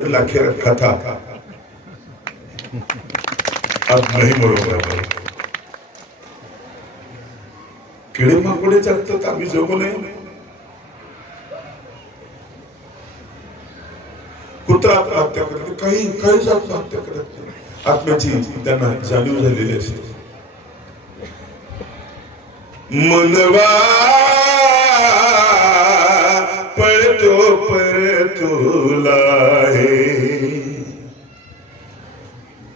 लाखेर कथा आज नाही बरोबर. किडे माकोडे जगतात, आम्ही जगू नये. कुत्रा आत्महत्या करते, काही काहीच आत्महत्या करत नाही. आत्म्याची त्यांना जाणीव झालेली असते. मनवा पळतो परतुला हे.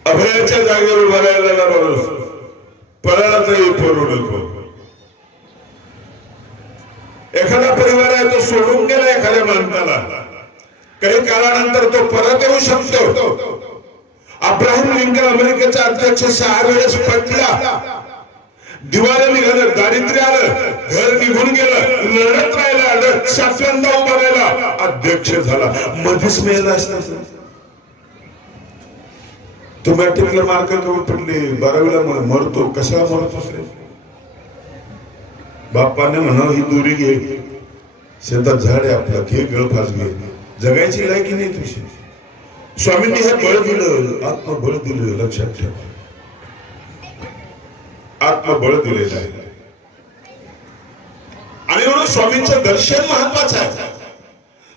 अभयाच्या जागेवर उभा राहिलेला माणूस पळालाही पळू नको. एखादा परिवार आहे तो सोडून गेला एखाद्या माणसाला, काही काळानंतर तो परत येऊ शकतो. अब्राहम लिंकन अमेरिकेचा अध्यक्ष 6 वेळेस पटला, दिवाळी निघालं, दारिद्र्य आलं, घर निघून गेलं, लढत राहिलं, आलं, 7व्यांदा उभा राहिला, अध्यक्ष झाला. मध्येच मेला असता तो. मॅट्रिकला मार्क कमी पडले, 12वीला मरतो. कशाला मरतोस रे? बापाने म्हणावं ही दोरी घे, शेतात झाड आहे आपला, घे गळफास घे, जगायची लायकी नाही तुझी. स्वामींनी हे बळ दिलं, आत्मबळ दिलं. लक्षात ठेवा, आत्मबळ दिलेलं आहे. आणि म्हणून स्वामींचं दर्शन महत्वाचं आहे.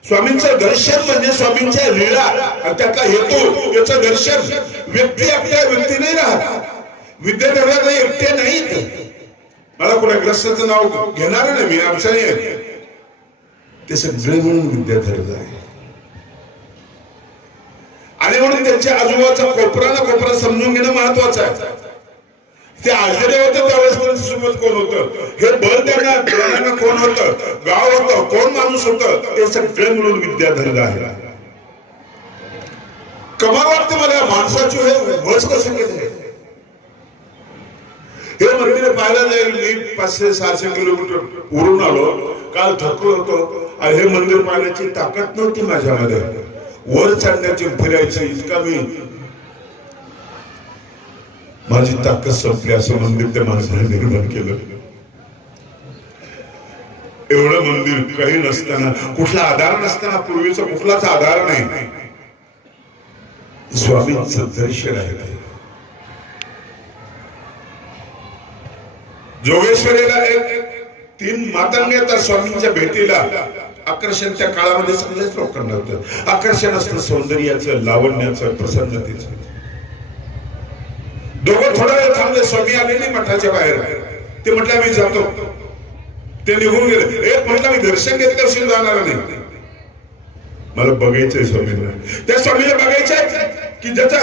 स्वामींचं दर्शन म्हणजे स्वामींच्या लीळा आणि त्याचा हेतू, याचं दर्शन. व्यक्ती आपल्या व्यक्ती नाही राहत, विद्यार्थ्याला एकटे नाहीत. मला कोणा ग्रस्ताचं नाव घेणार नाही मी, आमचं नाही. ते सगळे म्हणून विद्यार्थ्याला आहे. आणि म्हणून त्यांच्या आजूबाजूचा कोपरा ना कोपरा समजून घेणं महत्वाचं आहे. ते आश्चर्य होतं त्यावेळेस त्यांच्यासोबत कोण होतं, हे बळ त्यांना कोण होतं, गाव होतं, कोण माणूस होतं, हे सगळे मिळून विद्याधर आहे. कमाल वाटते मला माणसाची हे वच कसं केलं. हे मंदिर पाहायला जाईल मी 500-600 किलोमीटर उडून आलो. काल थकलो होतो आणि हे मंदिर पाहण्याची ताकद नव्हती माझ्यामध्ये. वर चढण्याची फिरायची इतका माझी ताकद संपली. असं मंदिर त्या माणसाने निर्माण केलं. एवढं मंदिर काही नसताना, कुठला आधार नसताना, पूर्वीचा कुठलाच आधार नाही, स्वामींचं दर्शन आहे. जोगेश्वरीला एक 3 मातंग येतात स्वामींच्या भेटीला. आकर्षण त्या काळामध्ये सगळेच लोकांना होतं. आकर्षण असतं सौंदर्याचं, लावण्याचं, प्रसन्नतेचं. दोघं थोडा वेळ थांबले. स्वामी आले नाही मठाच्या बाहेर. ते म्हटलं मी जातो. ते निघून गेले. एक म्हटलं मी दर्शन घेतल्याशिवाय जाणार नाही, मला बघायचंय स्वामींना. त्या स्वामीला बघायचंय की ज्याचा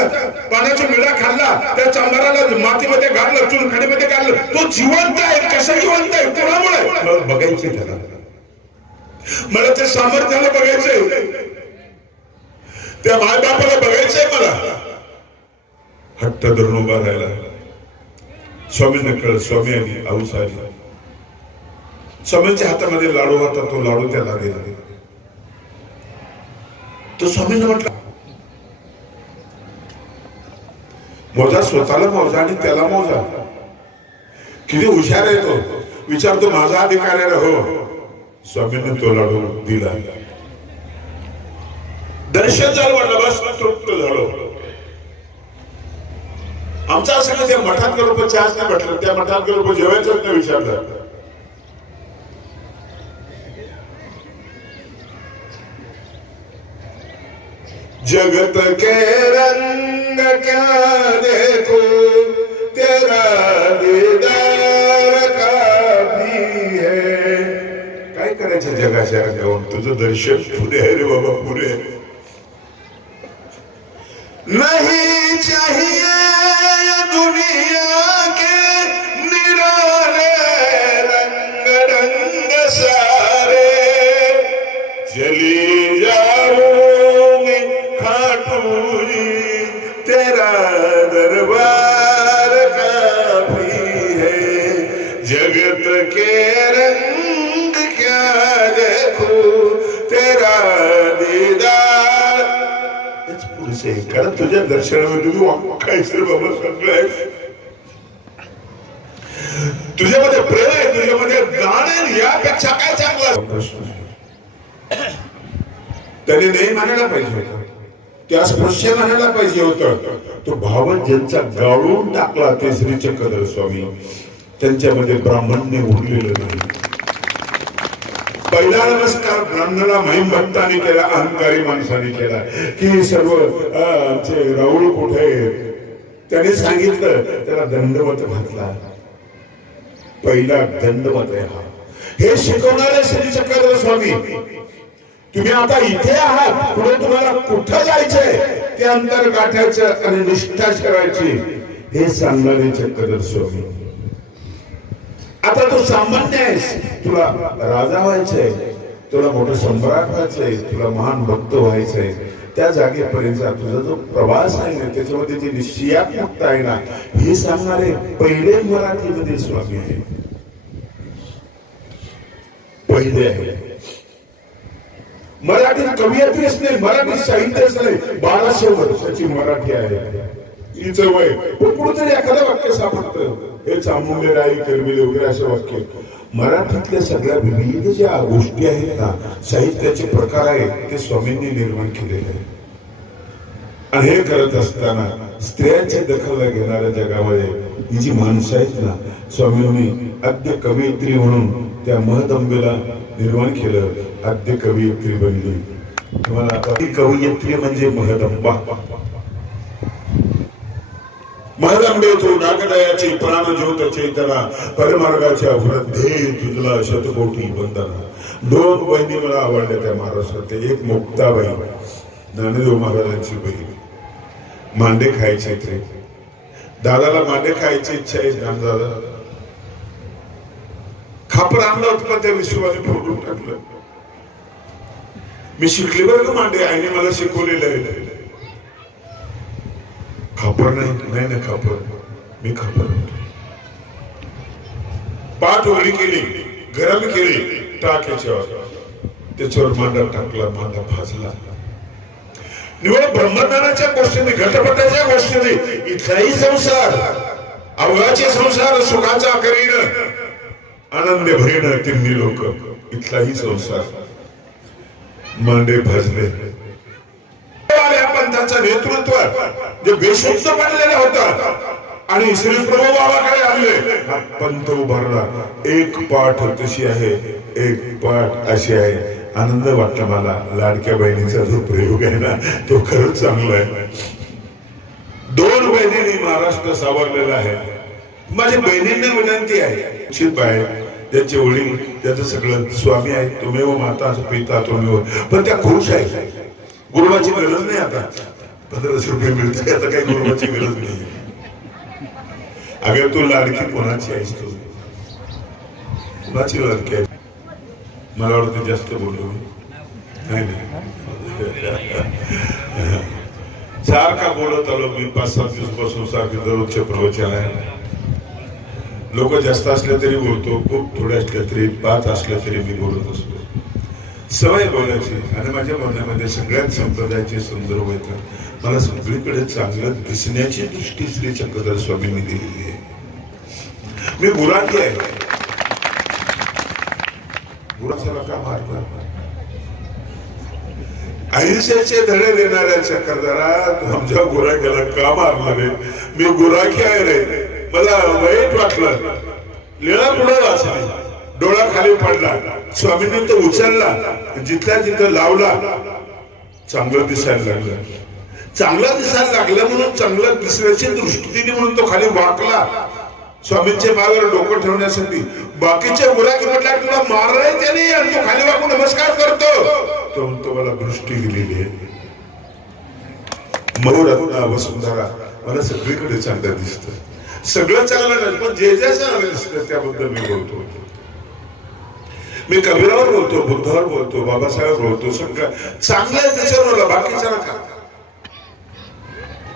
पाण्याचा मिळा खाल्ला, त्या चांभाराला मातीमध्ये घाललं, चुनखडीमध्ये घाललं, तो जिवंत आहे. कसा जिवंत आहे, कोणामुळे? मला बघायचंय त्याला. मला त्या सामर्थ्याला बघायचंय, त्या मायबापाला बघायचंय. मला हट्ट धरून उभा राहिला. स्वामींना कळलं, स्वामी आली, आऊस आली. स्वामींच्या हातामध्ये लाडू होता, तो लाडू त्याला दिला. तो स्वामींना म्हटलं मोजा, स्वतःला मोजा आणि त्याला मोजा. किती हुशार आहे तो. विचारतो माझा अधिकार आहे. हो. स्वामींनी तो लाडू दिला. दर्शन झालं, म्हटलं बस तृप्त झालो. आमचा असं त्या मठात गेलो, चहाच नाही म्हटलं. त्या मठात गेलो, जेवायचं नाही विचारलं. जगत के रंग क्या देखो, तेरा दीदार काफी है. काय करायचं जगाच्या रंगावर? तुझं दर्शन पुरे आहे रे बाबा, पुरे. नहीं चाहिए दुनिया के निराले रंग रंग सारे, चली जाऊंगी खाटू जी, तेरा दरबार काफी है. जगत के रंग क्या देखो, तेरा दीदार. पुरुषे कारण तुझ्या दर्शनामध्ये तू वाकायच रे बाबा, सगळं आहे. तुझ्यामध्ये प्रेम आहे, तुझ्यामध्ये गाण आहे. यापेक्षा काय चांगला प्रश्न? त्याने नाही मानायला पाहिजे. त्या स्पर्श म्हणायला पाहिजे होतं. तो भावच ज्यांचा गाळून टाकला ते श्री चक्रधर स्वामी, त्यांच्यामध्ये ब्राह्मणने उरलेलं नाही. पहिला नमस्कार ब्राह्मणाला महिम भक्ताने केला, अहंकारी माणसाने केला की सर्व आमचे राहुल कुठे आहेत. त्याने सांगितलं, त्याला दंडवत घातला. पहिला दंडवत आहे हा. हे शिकवणारे श्री चक्रधर स्वामी. तुम्ही आता इथे आहात, पुढे तुम्हाला कुठं जायचंय ते अंतर गाठायचं आणि निष्ठा ठेवायची हे सांगणारे चक्रधर स्वामी. आता तू सामान्य आहेस, तुला राजा व्हायचंय, तुला मोठं सम्राट व्हायचंय, तुला महान भक्त व्हायचंय. त्या जागेपर्यंत तुझा जो प्रवास आहे ना, त्याच्यामध्ये जी निश्चयात्मकता आहे ना, हे सांगणारे पहिले मराठीमध्ये स्वामी आहे. पहिले आहे. मराठी कवयित्रीच नाही, मराठी साहित्यच नाही. 1200 वर्षाची मराठी आहे. हिचं वय कुठेतरी एखादं वाक्य सापडतं, हे चामुंडे राई करमिले वगैरे असं वाक्य. मराठीतल्या सगळ्या विविध ज्या गोष्टी आहेत ना, साहित्याचे प्रकार आहेत, ते स्वामींनी निर्माण केलेले आहे. आणि हे करत असताना स्त्रियांची दखल घेणाऱ्या जगामध्ये ही जी माणसं आहेत ना, स्वामींनी आद्य कवयित्री म्हणून त्या महदंबेला निर्माण केलं. आद्य कवयित्री बनली. तुम्हाला आता कवयित्री म्हणजे महदंबा. महदंबे तू नागदयाची प्राणज्योत चैतना, परमार्गाच्या वृद्धे तुझला शतकोटी वंदना. 2 बहिणी मला आवडल्या त्या महाराष्ट्रात. एक मुक्ताबाई, ज्ञानदेव महाराजांची बहीण. मांडे खायचे ते दादाला, मांडे खायची इच्छा आहे ज्ञानदादा. खापर आणलं होतं पण त्या विश्वाने फोडून टाकलं. मी शिकले बरं का मांडे, आईने मला शिकवलेलं आहे. खापर नाही ना खापर, मी खापर होतो. पाठ उघडी केली, गरम केली, टाक याच्यावर. त्याच्यावर मांडा टाकला, मांडा भाजला. निवड ब्रह्मज्ञानाच्या गोष्टीने, घटपटाच्या गोष्टीने इथलाही संसार, अवघाचे संसार सुखाचा करीन, आनंद भरीन तिन्ही लोक. इथलाही संसार मांडे भाजले. पंथाचं नेतृत्व जे बेशुद्ध बनलेलं होतं आणि श्री प्रभू बाबाकडे आणले. पंथ उभारला. एक पाठ तशी आहे, एक पाठ अशी आहे. आनंद वाटला मला. लाडक्या बहिणीचा जो प्रयोग आहे ना, तो खरंच चांगला आहे. 2 बहिणींनी महाराष्ट्र सावरलेला आहे. माझ्या बहिणींना विनंती आहे, बाय त्याचे वडील, त्याचं सगळं स्वामी आहेत, तुम्ही माता पिता तुम्ही, पण त्या खुश आहेत. गुरुवाची गरज नाही. आता 1500 रुपये मिळते, आता काही गुरुवाची गरज नाही. अगर तू लाडकी कोणाची आहेस, तू कुणाची लाडकी आहे? मला वाटतं जास्त बोललो नाही. सारखा बोलत आलो मी 5-7 दिवसापासून. सारखे दररोजचे प्रवचन आहे. लोक जास्त असले तरी बोलतो, खूप थोडे असले तरी, 5 असले तरी मी बोलत असतो. सवय बोलायची. आणि माझ्या बोलण्यामध्ये सगळ्यात संप्रदायाचे संदर्भ येतात. मला सगळीकडे चांगलं दिसण्याची दृष्टी श्री चक्रधर स्वामींनी दिलेली आहे. मी गुराखी आहे. गुरासाला का मारला? अहिंसेचे धडे देणाऱ्या चक्रधरा, आमच्या गुराख्याला का मारणार रे? मी गुराखी आहे रे. मला वाईट वाटलं. लिळा पुढे वाचली, डोळा खाली पडला. स्वामींनी तो उचलला, जिथल्या जिथं लावला. चांगलं दिसायला लागलं. चांगलं दिसायला लागलं म्हणून, चांगलं दिसण्याची दृष्टी दिली म्हणून तो खाली वाकला, स्वामींच्या मागावर डोकं ठेवण्यासाठी. बाकीच्या गुराखी म्हटल्या तुला मारलंय त्याने, आणि तो खाली वाकून नमस्कार करतो. तो म्हणतो मला दृष्टी दिलेली आहे. मौरत्ना वसुंधरा, मला सगळीकडे चांगलं दिसतं. सगळं चांगलं नाही, पण जे जे चांगलं दिसतं त्याबद्दल मी बोलतो. मी कबीरावर बोलतो, बुद्धावर बोलतो, बाबासाहेब बोलतो. सगळं चांगलं आहे त्याच्यावर. बाकीच्या नका.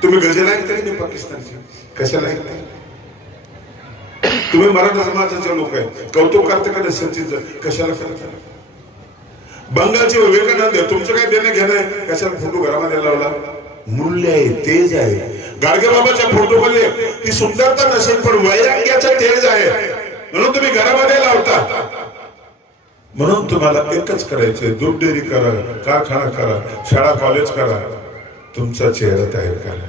तुम्ही गझल ऐकता की नाही पाकिस्तानची? कशाला ऐकता? तुम्ही मराठा समाजाचे लोक आहे, कौतुक करता का नाही सचिनचं? कशाला करता? बंगालचे विवेकानंद आहे, तुमचं काय देणं घेणं आहे? कशाला फोटो घरामध्ये लावला? मूल्य आहे, तेज आहे. गाडगे बाबाच्या फोटोमध्ये ती सुंदरता नसेल, पण वैराग्याचा तेज आहे, म्हणून तुम्ही घरामध्ये लावता. म्हणून तुम्हाला एकच करायचंय, दूध डेअरी करा, कारखाना करा, शाळा कॉलेज करा, तुमचा चेहरा तयार करा.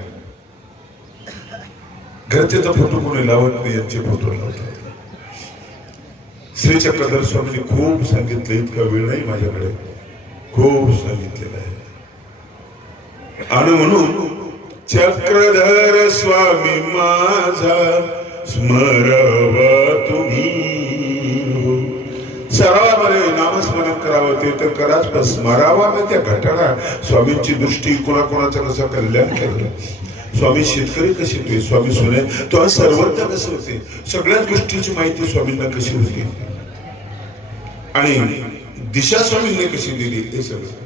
घरच्याचा फोटो कोणी लावत नाही, यांचे फोटो लावतात. श्री चक्रधर स्वामींनी खूप सांगितले, इतका वेळ नाही माझ्याकडे, खूप सांगितलेलं आहे. आणि म्हणून चक्रधर स्वामी माझा स्मरव तुम्ही. सरावामध्ये नामस्मरण करावं ते तर कराच, पण स्मरावा मग त्या घटना, स्वामींची दृष्टी कोणाकोणाचं कसं कल्याण केलं, स्वामी शेतकरी कसे होते, स्वामी सोने तो सर्वज्ञ कसे होते, सगळ्याच गोष्टीची माहिती स्वामींना कशी होती आणि दिशा स्वामींनी कशी दिली हे सगळं.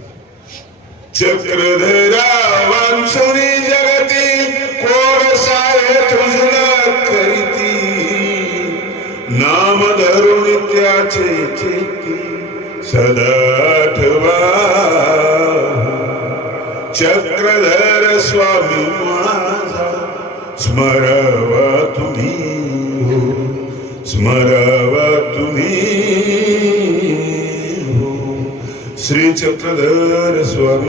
चक्रधरा वांसुरी जगती कोण साय तुझला करीती, नाम धरून त्याचे चेती सदा ठेवा. चक्रधर स्वामी माझा स्मरावा तुम्ही, स्मरावा तुम्ही. श्री चक्रधर स्वामी.